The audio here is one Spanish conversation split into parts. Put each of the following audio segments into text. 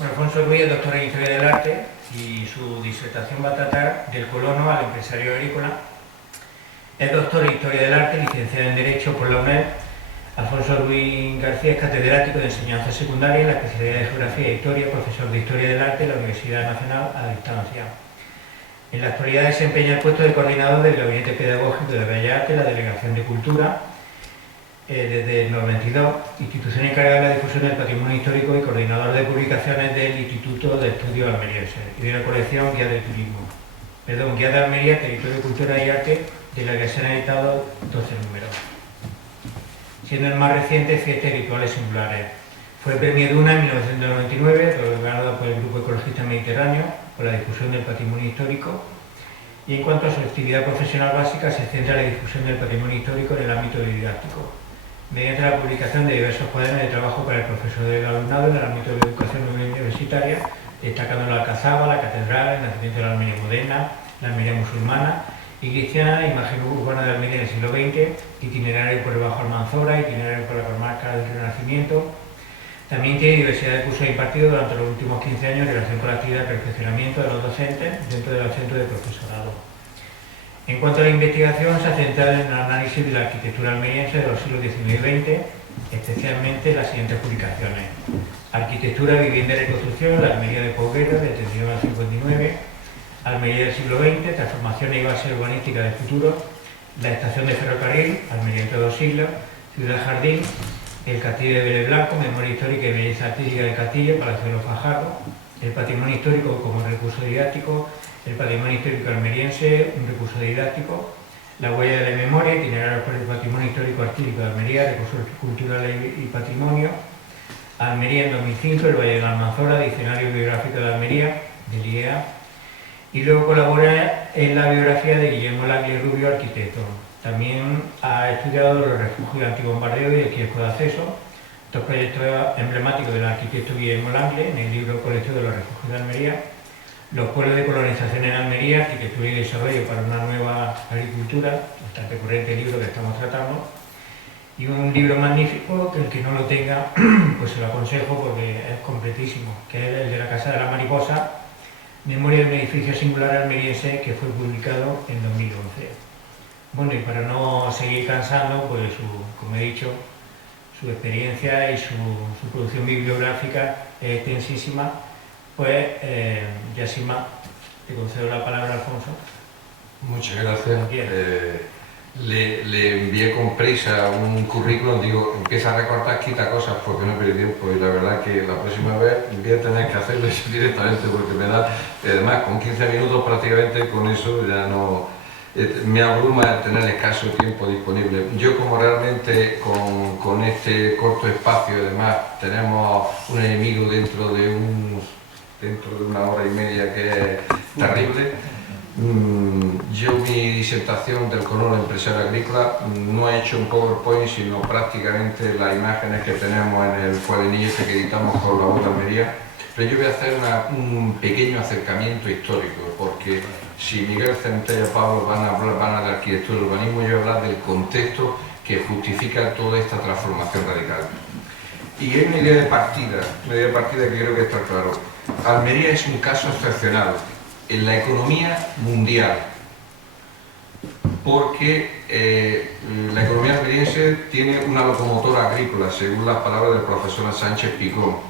Bueno, Alfonso Ruiz es doctor en Historia del Arte y su disertación va a tratar del colono al empresario agrícola. Es doctor en Historia del Arte, licenciado en Derecho por la UNED. Alfonso Ruiz García es catedrático de enseñanza secundaria en la especialidad de Geografía e Historia, profesor de Historia del Arte en la Universidad Nacional a distancia. En la actualidad desempeña el puesto de coordinador del Gabinete Pedagógico de Bellas Artes, la Delegación de Cultura, desde el 92, institución encargada de la difusión del patrimonio histórico y coordinador de publicaciones del Instituto de Estudios Almerienses y de la colección Guía de Almería, Territorio, Cultura y Arte, de la que se han editado 12 números. Siendo el más reciente Fiestas y Rituales Singulares. Fue premio Duna en 1999, otorgado por el Grupo Ecologista Mediterráneo por la difusión del patrimonio histórico. Y en cuanto a su actividad profesional básica, se centra en la difusión del patrimonio histórico en el ámbito didáctico, mediante la publicación de diversos cuadernos de trabajo para el profesor del alumnado en el ámbito de la educación universitaria, destacando la Alcazaba, la Catedral, el nacimiento de la Almería moderna, la Almería musulmana y cristiana, imagen urbana de Almería del siglo XX, itinerario por el Bajo Almanzora, itinerario por la comarca del Renacimiento. También tiene diversidad de cursos impartidos durante los últimos 15 años en relación con la actividad de perfeccionamiento de los docentes dentro del centro de profesorado. En cuanto a la investigación, se ha centrado en el análisis de la arquitectura almeriense de los siglos XIX y XX, especialmente las siguientes publicaciones: Arquitectura, Vivienda y Reconstrucción, la Almería de posguerra, de 39 al 59, Almería del siglo XX, Transformaciones y bases urbanísticas del futuro, la estación de ferrocarril, Almería entre dos siglos, Ciudad Jardín, el Castillo de Vélez Blanco, Memoria histórica y belleza artística de Castilla, Palacio de los Fajardos, el patrimonio histórico como recurso didáctico, el patrimonio histórico almeriense, un recurso didáctico, la huella de la memoria, itinerarios por el patrimonio histórico artístico de Almería, recursos culturales y patrimonio, Almería en 2005, el Valle de la Almanzora, diccionario biográfico de Almería, del IEA, y luego colabora en la biografía de Guillermo Langle Rubio, arquitecto. También ha estudiado los refugios antibombardeo y el kiosco de acceso, dos proyectos emblemáticos del arquitecto Guillermo Langle en el libro Colección de los refugios de Almería, los pueblos de colonización en Almería, arquitectura y desarrollo para una nueva agricultura, bastante recurrente libro que estamos tratando, y un libro magnífico que el que no lo tenga pues se lo aconsejo porque es completísimo, que es el de la Casa de la Mariposa, Memoria de un edificio singular almeriense, que fue publicado en 2011. Bueno, y para no seguir cansando, pues como he dicho, su experiencia y su producción bibliográfica es extensísima, pues ya sin más, te concedo la palabra a Alfonso. Muchas gracias. Le envié con prisa un currículum, digo, empieza a recortar, quita cosas porque no he perdido tiempo, y la verdad que la próxima vez voy a tener que hacerlo directamente porque me da, además con 15 minutos prácticamente con eso ya no, me abruma tener escaso tiempo disponible. Yo como realmente con este corto espacio, además tenemos un enemigo dentro de una hora y media que es terrible. Yo mi disertación del colono empresario agrícola no he hecho un PowerPoint, sino prácticamente las imágenes que tenemos en el cuadernillo este que editamos con la UNED Almería. Pero yo voy a hacer un pequeño acercamiento histórico, porque si Miguel Centella y Pablo van a hablar de arquitectura y urbanismo, yo voy a hablar del contexto que justifica toda esta transformación radical. Y es una idea de partida que creo que está claro. Almería es un caso excepcional en la economía mundial, porque la economía almeriense tiene una locomotora agrícola, según las palabras del profesor Sánchez Picón.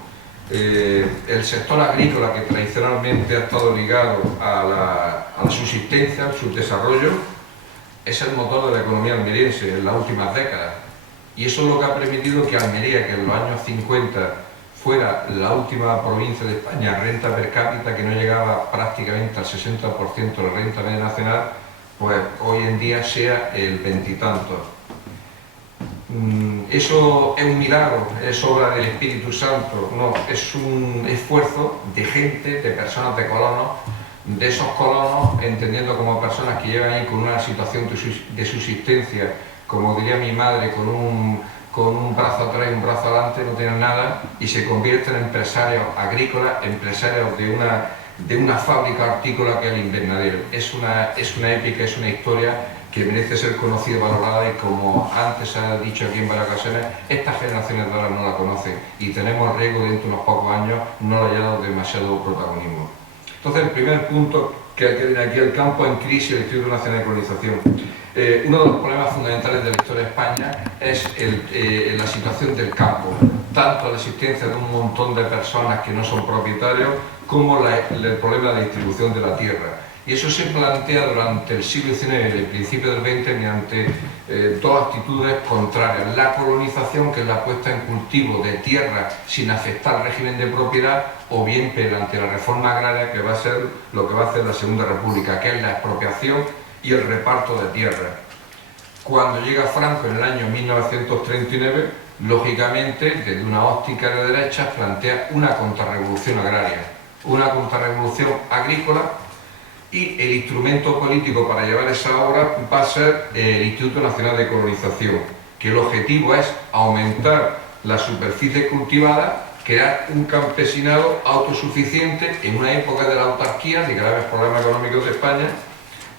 El sector agrícola, que tradicionalmente ha estado ligado a la subsistencia, al subdesarrollo, es el motor de la economía almeriense en las últimas décadas. Y eso es lo que ha permitido que Almería, que en los años 50 fuera la última provincia de España renta per cápita, que no llegaba prácticamente al 60% de la renta media nacional, pues hoy en día sea el veintitantos. ¿Eso es un milagro? ¿Es obra del Espíritu Santo? No, es un esfuerzo de gente, de personas, de colonos, de esos colonos, entendiendo como personas que llevan ahí con una situación de subsistencia, como diría mi madre, con un brazo atrás y un brazo adelante, no tienen nada, y se convierten en empresarios agrícolas, empresarios de una fábrica hortícola que es el invernadero. Es una épica, es una historia que merece ser conocida y valorada, y como antes se ha dicho aquí en varias ocasiones, estas generaciones de ahora no la conocen y tenemos el riesgo de dentro de unos pocos años no le haya dado demasiado protagonismo. Entonces, el primer punto que hay que tener aquí, el campo en crisis, el Instituto Nacional de Colonización. Uno de los problemas fundamentales de la historia de España es la situación del campo, tanto la existencia de un montón de personas que no son propietarios, como el problema de la distribución de la tierra. Y eso se plantea durante el siglo XIX y el principio del XX mediante dos actitudes contrarias. La colonización, que es la puesta en cultivo de tierra sin afectar al régimen de propiedad, o bien mediante la reforma agraria, que va a ser lo que va a hacer la Segunda República, que es la expropiación y el reparto de tierra. Cuando llega Franco en el año 1939, lógicamente, desde una óptica de derechas, plantea una contrarrevolución agraria, una contrarrevolución agrícola, y el instrumento político para llevar esa obra va a ser el Instituto Nacional de Colonización, que el objetivo es aumentar la superficie cultivada, crear un campesinado autosuficiente en una época de la autarquía, de graves problemas económicos de España,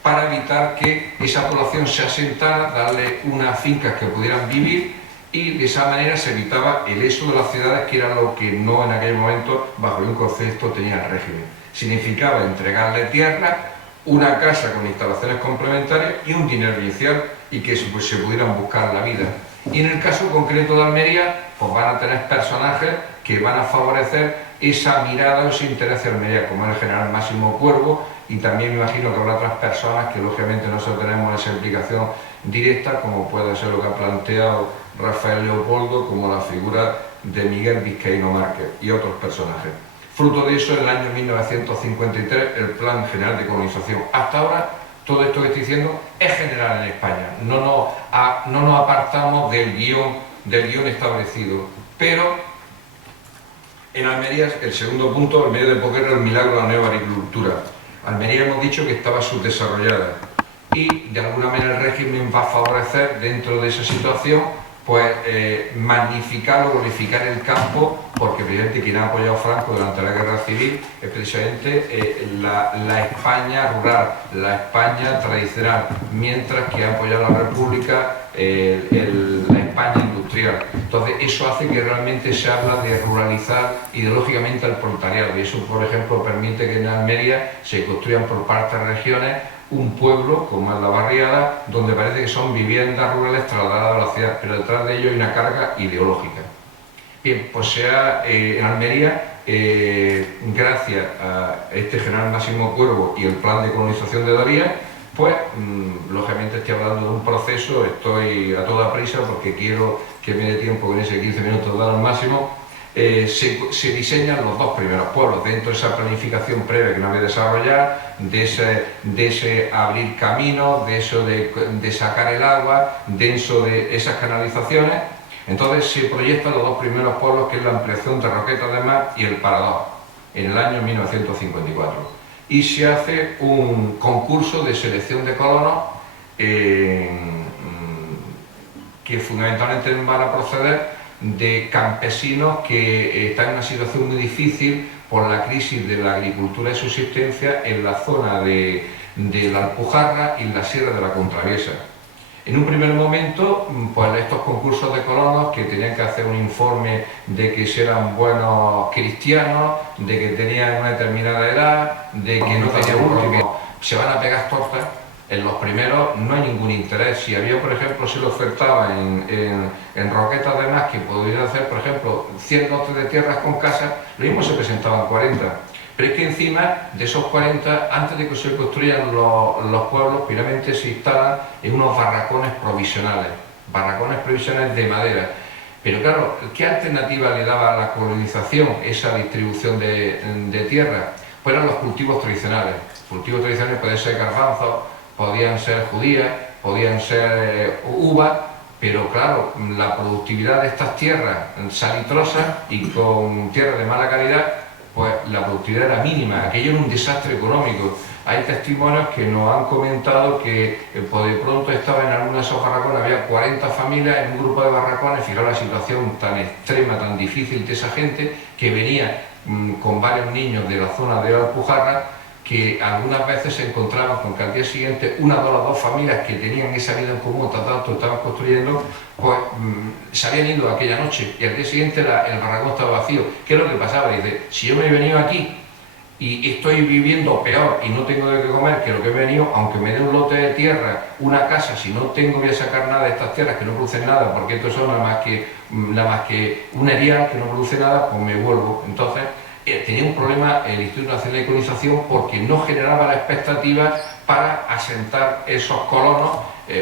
para evitar que esa población se asentara, darle unas fincas que pudieran vivir, y de esa manera se evitaba el éxodo de las ciudades, que era lo que no en aquel momento, bajo un concepto, tenía el régimen. Significaba entregarle tierra, una casa con instalaciones complementarias y un dinero inicial, y que se pudieran buscar la vida. Y en el caso concreto de Almería, pues van a tener personajes que van a favorecer esa mirada o ese interés hacia Almería, como el general Máximo Cuervo, y también me imagino que habrá otras personas que lógicamente nosotros tenemos esa implicación directa, como puede ser lo que ha planteado Rafael Leopoldo, como la figura de Miguel Vizcaíno Márquez y otros personajes. Fruto de eso, en el año 1953, el Plan General de Colonización. Hasta ahora, todo esto que estoy diciendo es general en España. No nos apartamos del guión establecido. Pero en Almería, el segundo punto, Almería de posguerra, el milagro de la nueva agricultura. Almería hemos dicho que estaba subdesarrollada, y de alguna manera el régimen va a favorecer, dentro de esa situación, pues magnificar o glorificar el campo, porque precisamente quien ha apoyado a Franco durante la Guerra Civil es precisamente la España rural, la España tradicional, mientras que ha apoyado a la República la España industrial. Entonces eso hace que realmente se habla de ruralizar ideológicamente al proletariado, y eso, por ejemplo, permite que en Almería se construyan por partes regiones un pueblo, como es La Barriada, donde parece que son viviendas rurales trasladadas a la ciudad, pero detrás de ello hay una carga ideológica. Bien, pues en Almería, gracias a este general Máximo Cuervo y el plan de colonización de Daría, pues lógicamente estoy hablando de un proceso, estoy a toda prisa porque quiero que me dé tiempo con ese 15 minutos dar al máximo. Se diseñan los dos primeros pueblos dentro de esa planificación previa que no había desarrollado, de ese abrir caminos, de eso de sacar el agua, de esas canalizaciones. Entonces se proyectan los dos primeros pueblos, que es la ampliación de Roquetas de Mar y el Parador, en el año 1954. Y se hace un concurso de selección de colonos que fundamentalmente van a proceder de campesinos que están en una situación muy difícil por la crisis de la agricultura de subsistencia en la zona de la Alpujarra y la Sierra de la Contraviesa. En un primer momento, pues estos concursos de colonos, que tenían que hacer un informe de que eran buenos cristianos, de que tenían una determinada edad, de que no tenían un problema, se van a pegar tortas. En los primeros no hay ningún interés. Si había, por ejemplo, se le ofertaba en Roquetas de Mar que podrían hacer, por ejemplo, 100 lotes de tierras con casas, lo mismo se presentaban 40. Pero es que encima de esos 40, antes de que se construyan los pueblos, finalmente se instalan en unos barracones provisionales de madera. Pero claro, ¿qué alternativa le daba a la colonización esa distribución de tierra? Pues eran los cultivos tradicionales. Cultivos tradicionales pueden ser garbanzos, podían ser judías, podían ser uvas, pero claro, la productividad de estas tierras salitrosas y con tierras de mala calidad, pues la productividad era mínima, aquello era un desastre económico. Hay testimonios que nos han comentado que de pronto estaba en algunos de esos barracones, había 40 familias en un grupo de barracones. Fijaros la situación tan extrema, tan difícil de esa gente, que venía con varios niños de la zona de la Alpujarra, que algunas veces se encontraban con que al día siguiente una de las dos familias que tenían esa vida en común, tanto estaban construyendo, pues se habían ido aquella noche y al día siguiente el barracón estaba vacío. ¿Qué es lo que pasaba? Dice, si yo me he venido aquí y estoy viviendo peor y no tengo de qué comer que lo que he venido, aunque me dé un lote de tierra, una casa, si no tengo voy a sacar nada de estas tierras que no producen nada, porque esto son nada más que un erial que no produce nada, pues me vuelvo. Entonces tenía un problema el Instituto Nacional de Colonización porque no generaba la expectativa para asentar esos colonos.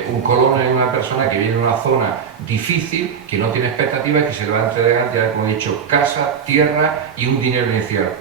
Un colono es una persona que viene de una zona difícil, que no tiene expectativas, que se le va a entregar, ya como he dicho, casa, tierra y un dinero inicial.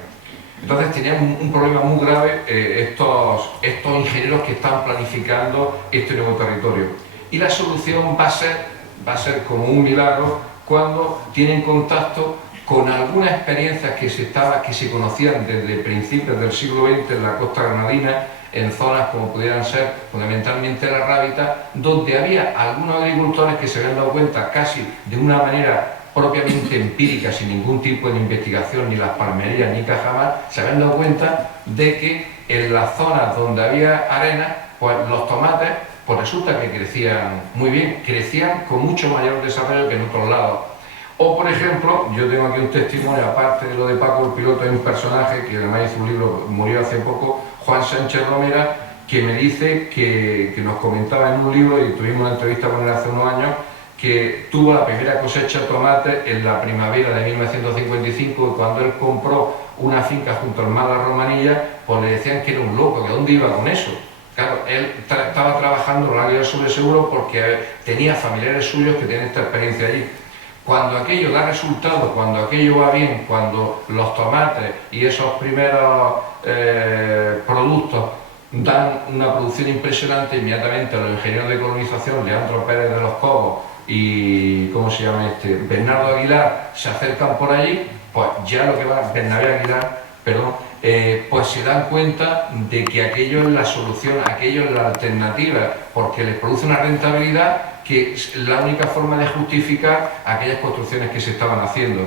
Entonces tenían un problema muy grave estos ingenieros que están planificando este nuevo territorio. Y la solución va a ser como un milagro cuando tienen contacto con algunas experiencias que se conocían desde principios del siglo XX en la costa granadina, en zonas como pudieran ser fundamentalmente la Rábita, donde había algunos agricultores que se habían dado cuenta casi de una manera propiamente empírica, sin ningún tipo de investigación, ni las palmerías ni Cajamar, se habían dado cuenta de que en las zonas donde había arena, pues los tomates, pues resulta que crecían muy bien, crecían con mucho mayor desarrollo que en otros lados. O, por ejemplo, yo tengo aquí un testimonio, aparte de lo de Paco el Piloto, hay un personaje que además hizo un libro, murió hace poco, Juan Sánchez Romera, que me dice que nos comentaba en un libro, y tuvimos una entrevista con él hace unos años, que tuvo la primera cosecha de tomate en la primavera de 1955, y cuando él compró una finca junto al mar de la Romanilla, pues le decían que era un loco, que dónde iba con eso. Claro, él estaba trabajando en el área del sobreseguro porque tenía familiares suyos que tienen esta experiencia allí. Cuando aquello da resultado, cuando aquello va bien, cuando los tomates y esos primeros productos dan una producción impresionante, inmediatamente los ingenieros de colonización, Leandro Pérez de los Cobos y Bernardo Aguilar, se acercan por allí, pues ya lo que va, Bernabé Aguilar, perdón, pues se dan cuenta de que aquello es la solución, aquello es la alternativa, porque les produce una rentabilidad que es la única forma de justificar aquellas construcciones que se estaban haciendo.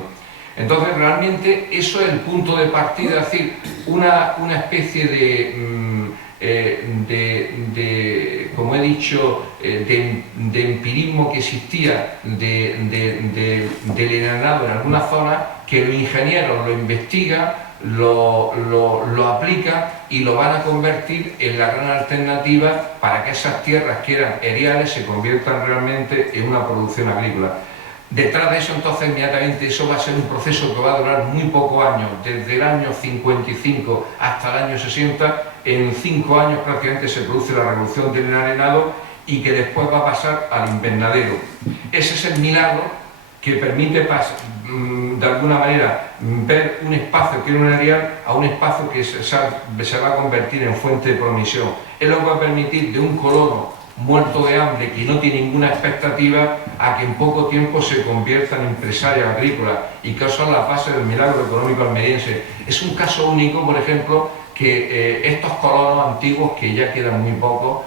Entonces realmente eso es el punto de partida, es decir, una especie como he dicho, de empirismo que existía del enanado en algunas zonas, que los ingenieros lo investigan, lo aplican y lo van a convertir en la gran alternativa para que esas tierras que eran eriales se conviertan realmente en una producción agrícola. Detrás de eso, entonces, inmediatamente, eso va a ser un proceso que va a durar muy pocos años, desde el año 55 hasta el año 60, en 5 años prácticamente se produce la revolución del enarenado y que después va a pasar al invernadero. Ese es el milagro que permite de alguna manera ver un espacio que era un erial a un espacio que se va a convertir en fuente de promisión. Es lo que va a permitir de un colono muerto de hambre, que no tiene ninguna expectativa, a que en poco tiempo se convierta en empresario agrícola y que son las bases del milagro económico almeriense. Es un caso único, por ejemplo, que estos colonos antiguos, que ya quedan muy pocos,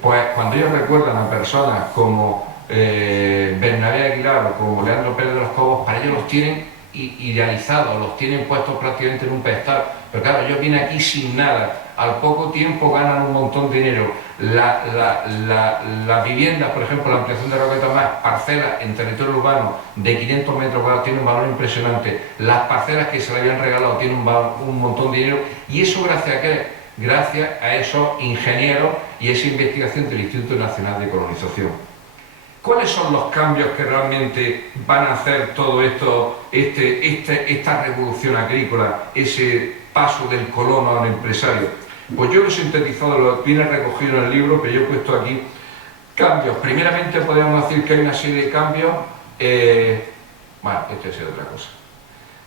pues cuando ellos recuerdan a personas como Bernabé Aguilar o como Leandro Pérez de los Cobos, para ellos los tienen idealizados, los tienen puestos prácticamente en un pedestal, pero claro, ellos vienen aquí sin nada, al poco tiempo ganan un montón de dinero. Las viviendas, por ejemplo, la ampliación de Roqueta Más, parcelas en territorio urbano de 500 metros cuadrados, tienen un valor impresionante. Las parcelas que se le habían regalado tienen un montón de dinero, y eso gracias a ¿qué? Gracias a esos ingenieros y esa investigación del Instituto Nacional de Colonización. ¿Cuáles son los cambios que realmente van a hacer todo esto, esta revolución agrícola, ese paso del colono al empresario? Pues yo lo he sintetizado, lo viene recogido en el libro, pero yo he puesto aquí cambios. Primeramente podríamos decir que hay una serie de cambios, bueno, esto es otra cosa.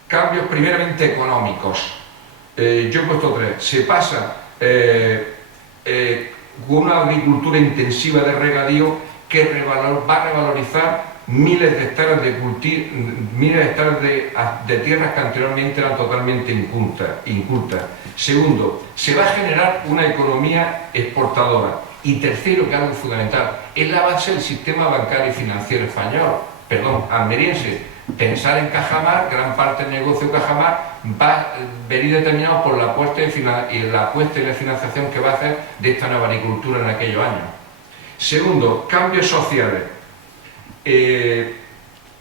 Cambios primeramente económicos. Yo he puesto 3. Se pasa con una agricultura intensiva de regadío que va a revalorizar miles de hectáreas de tierras que anteriormente eran totalmente incultas. Segundo, se va a generar una economía exportadora. Y tercero, que es algo fundamental, es la base del sistema bancario y financiero español, almeriense. Pensar en Cajamar, gran parte del negocio de Cajamar va a venir determinado por la apuesta y la financiación que va a hacer de esta nueva agricultura en aquellos años. Segundo, cambios sociales.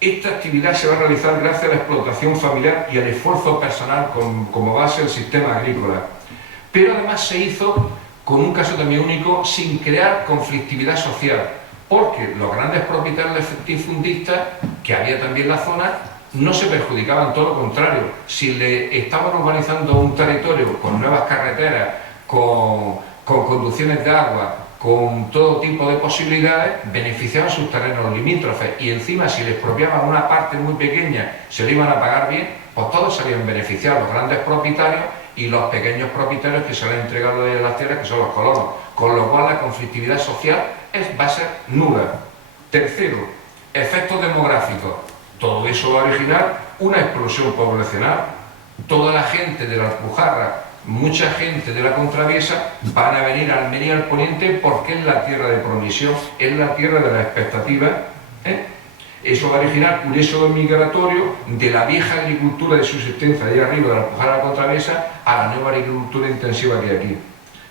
Esta actividad se va a realizar gracias a la explotación familiar y al esfuerzo personal como base del sistema agrícola. Pero además se hizo con un caso también único, sin crear conflictividad social, porque los grandes propietarios latifundistas que había también en la zona no se perjudicaban, todo lo contrario. Si le estaban urbanizando un territorio con nuevas carreteras, con conducciones de agua, con todo tipo de posibilidades, beneficiaban sus terrenos limítrofes, y encima si les expropiaban una parte muy pequeña, se lo iban a pagar bien, pues todos salían beneficiados, los grandes propietarios y los pequeños propietarios que se les han entregado de las tierras, que son los colonos, con lo cual la conflictividad social va a ser nula. Tercero, efectos demográficos. Todo eso va a originar una explosión poblacional. Toda la gente de la Alpujarra, mucha gente de la Contraviesa van a venir a Almería, al poniente, porque es la tierra de promisión, es la tierra de la expectativa. Eso va a originar un éxodo migratorio de la vieja agricultura de subsistencia de ahí arriba de la Alpujarra a la Contraviesa a la nueva agricultura intensiva que hay aquí.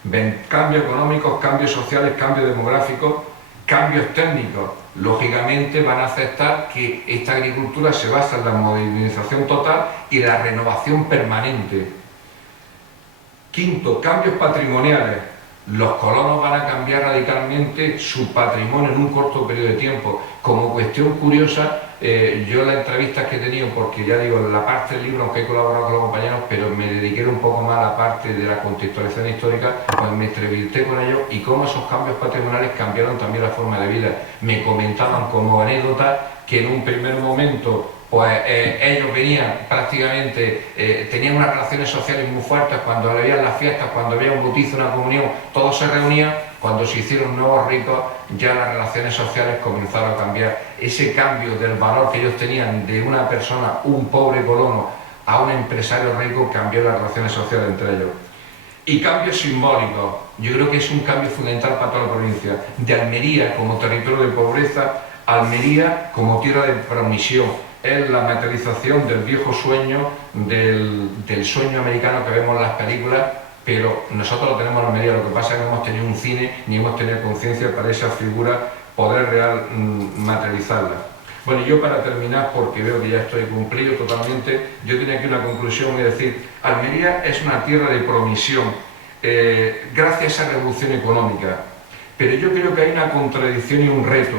Ven cambios económicos, cambios sociales, cambios demográficos, cambios técnicos. Lógicamente van a aceptar que esta agricultura se basa en la modernización total y la renovación permanente. Quinto, cambios patrimoniales. Los colonos van a cambiar radicalmente su patrimonio en un corto periodo de tiempo. Como cuestión curiosa, yo las entrevistas que he tenido, porque ya digo, la parte del libro, aunque he colaborado con los compañeros, pero me dediqué un poco más a la parte de la contextualización histórica, pues me entrevisté con ellos y cómo esos cambios patrimoniales cambiaron también la forma de vida. Me comentaban como anécdota que en un primer momento pues ellos venían prácticamente, tenían unas relaciones sociales muy fuertes. Cuando había las fiestas, cuando había un bautizo, una comunión, todos se reunían. Cuando se hicieron nuevos ricos, ya las relaciones sociales comenzaron a cambiar. Ese cambio del valor que ellos tenían de una persona, un pobre colono, a un empresario rico, cambió las relaciones sociales entre ellos. Y cambios simbólicos. Yo creo que es un cambio fundamental para toda la provincia. De Almería como territorio de pobreza, Almería como tierra de promisión. Es la materialización del viejo sueño, del sueño americano que vemos en las películas, pero nosotros lo tenemos en Almería. Lo que pasa es que no hemos tenido un cine ni hemos tenido conciencia para esa figura poder real materializarla. Bueno, yo para terminar, porque veo que ya estoy cumplido totalmente, yo tenía aquí una conclusión, es decir, Almería es una tierra de promisión gracias a esa revolución económica, pero yo creo que hay una contradicción y un reto.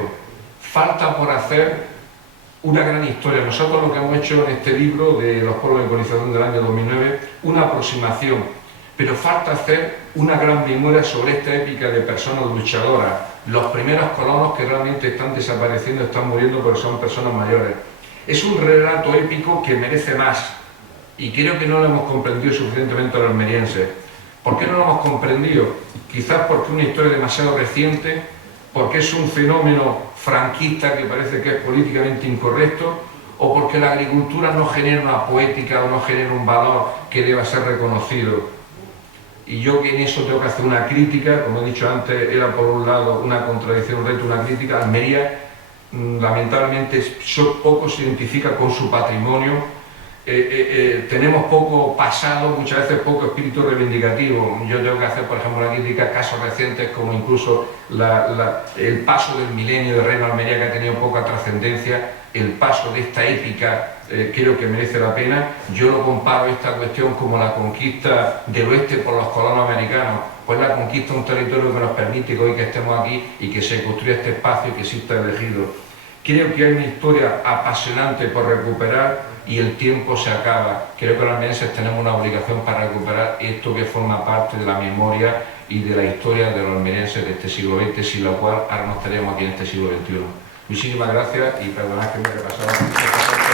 Falta por hacer una gran historia. Nosotros lo que hemos hecho en este libro de los pueblos de colonización del año 2009, una aproximación, pero falta hacer una gran memoria sobre esta épica de personas luchadoras, los primeros colonos que realmente están desapareciendo, están muriendo porque son personas mayores. Es un relato épico que merece más, y creo que no lo hemos comprendido suficientemente los almerienses. ¿Por qué no lo hemos comprendido? Quizás porque es una historia demasiado reciente, porque es un fenómeno franquista que parece que es políticamente incorrecto, o porque la agricultura no genera una poética o no genera un valor que deba ser reconocido. Y yo en eso tengo que hacer una crítica, como he dicho antes, era por un lado una contradicción, un reto, una crítica. Almería, lamentablemente, poco se identifica con su patrimonio. Tenemos poco pasado, muchas veces poco espíritu reivindicativo. Yo tengo que hacer, por ejemplo, una crítica a casos recientes como incluso el paso del milenio del Reino de Almería, que ha tenido poca trascendencia. El paso de esta épica creo que merece la pena. Yo lo comparo esta cuestión como la conquista del oeste por los colonos americanos, pues la conquista de un territorio que nos permite que hoy que estemos aquí y que se construya este espacio y que exista el ejido. Creo que hay una historia apasionante por recuperar y el tiempo se acaba. Creo que los almerienses tenemos una obligación para recuperar esto que forma parte de la memoria y de la historia de los almerienses de este siglo XX, sin lo cual ahora no estaríamos aquí en este siglo XXI. Muchísimas gracias y perdonad que me he repasado.